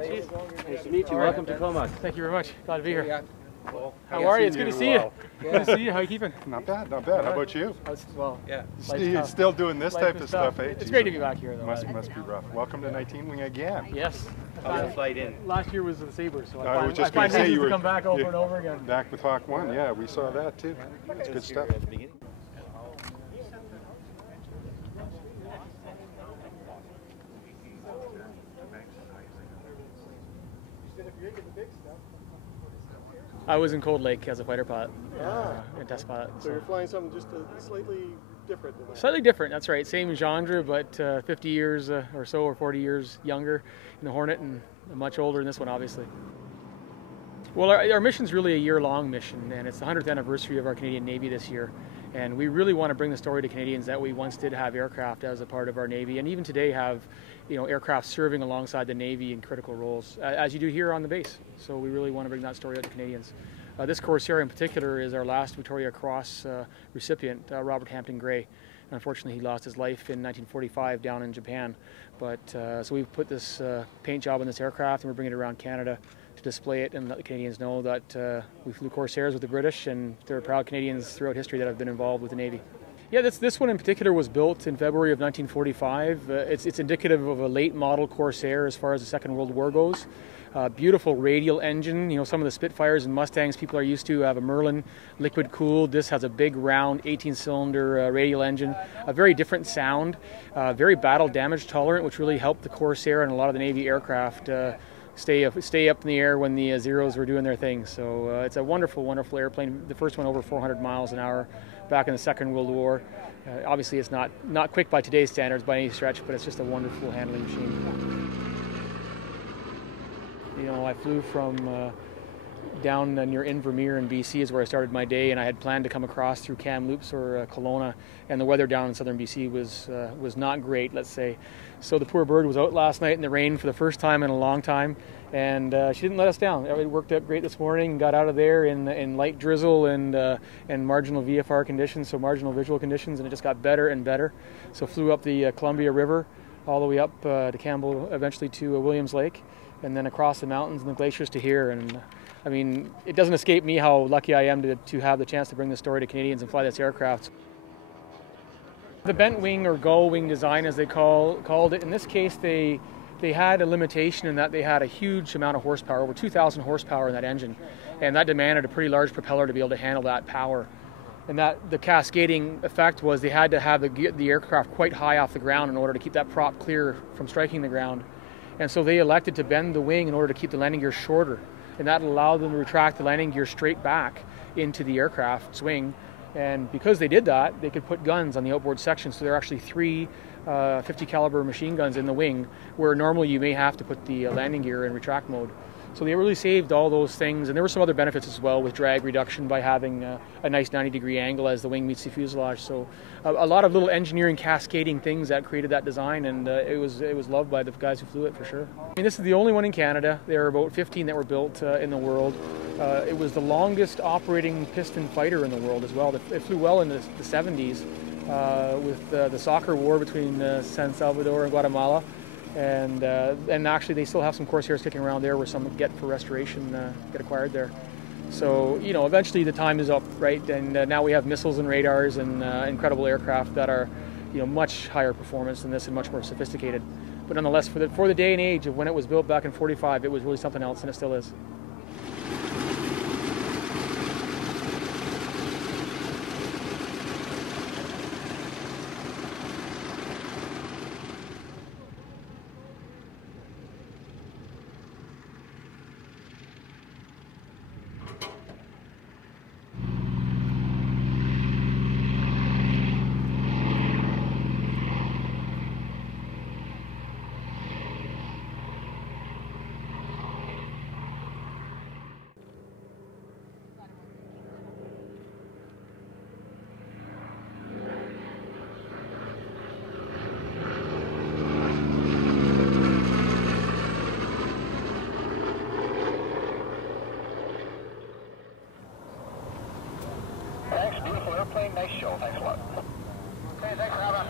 Nice to meet you. Welcome to Comox. Thank you very much. Glad to be here. Well, How are you? It's good to see you. Good to see you. How are you keeping? Not bad, not bad. How about you? Well, yeah. Still doing this type of stuff, eh? It's great to be back here, though. Must be rough. Welcome to 19 Wing again. Yes. How's the flight in? Last year was the Sabres, so I was just I find gonna say it you to were come back over and over again. Back with Hawk 1, yeah, we saw that too. It's good stuff. At the beginning. I was in Cold Lake as a fighter pilot, a test pilot. So you're flying something just slightly different than that. Slightly different, that's right. Same genre, but 50 years or so, or 40 years younger in the Hornet, and much older in this one, obviously. Well, our mission's really a year-long mission, and it's the 100th anniversary of our Canadian Navy this year. And we really want to bring the story to Canadians that we once did have aircraft as a part of our Navy, and even today have, aircraft serving alongside the Navy in critical roles, as you do here on the base. So we really want to bring that story out to Canadians. This Corsair in particular is our last Victoria Cross recipient, Robert Hampton Gray. Unfortunately, he lost his life in 1945 down in Japan. But so we've put this paint job on this aircraft, and we're bringing it around Canada to display it and let the Canadians know that we flew Corsairs with the British, and there are proud Canadians throughout history that have been involved with the Navy. Yeah, this one in particular was built in February of 1945. It's indicative of a late model Corsair as far as the Second World War goes. Beautiful radial engine. Some of the Spitfires and Mustangs people are used to have a Merlin liquid cooled. This has a big round 18-cylinder radial engine. A very different sound, very battle damage tolerant, which really helped the Corsair and a lot of the Navy aircraft stay up in the air when the Zeros were doing their thing. So it's a wonderful, wonderful airplane. The first one over 400 miles an hour back in the Second World War. Obviously, it's not quick by today's standards by any stretch, but it's just a wonderful handling machine. I flew from down near Invermere in BC is where I started my day, and I had planned to come across through Kamloops or Kelowna, and the weather down in southern BC was not great, let's say. So the poor bird was out last night in the rain for the first time in a long time, and she didn't let us down. It worked out great this morning, got out of there in light drizzle and marginal VFR conditions, so marginal visual conditions, and it just got better and better. So flew up the Columbia River all the way up to Campbell, eventually to Williams Lake, and then across the mountains and the glaciers to here. And I mean, it doesn't escape me how lucky I am to have the chance to bring this story to Canadians and fly this aircraft. The bent wing or gull wing design, as they called it, in this case they had a limitation in that they had a huge amount of horsepower, over 2,000 horsepower in that engine, and that demanded a pretty large propeller to be able to handle that power. And that the cascading effect was they had to have the aircraft quite high off the ground in order to keep that prop clear from striking the ground. And so they elected to bend the wing in order to keep the landing gear shorter, and that allowed them to retract the landing gear straight back into the aircraft's wing. And because they did that, they could put guns on the outboard section. So there are actually 3 50 caliber machine guns in the wing, where normally you may have to put the landing gear in retract mode. So they really saved all those things, and there were some other benefits as well with drag reduction by having a nice 90-degree angle as the wing meets the fuselage. So a lot of little engineering cascading things that created that design, and it was loved by the guys who flew it for sure. I mean, this is the only one in Canada. There are about 15 that were built in the world. It was the longest operating piston fighter in the world as well. It flew well in the 70s with the soccer war between San Salvador and Guatemala. And actually they still have some Corsairs kicking around there where some get for restoration get acquired there. So eventually the time is up, right? And now we have missiles and radars and incredible aircraft that are much higher performance than this and much more sophisticated. But nonetheless, for the day and age of when it was built back in '45, it was really something else, and it still is. Thanks, beautiful airplane, nice show, thanks a lot. Okay, thanks, Robin.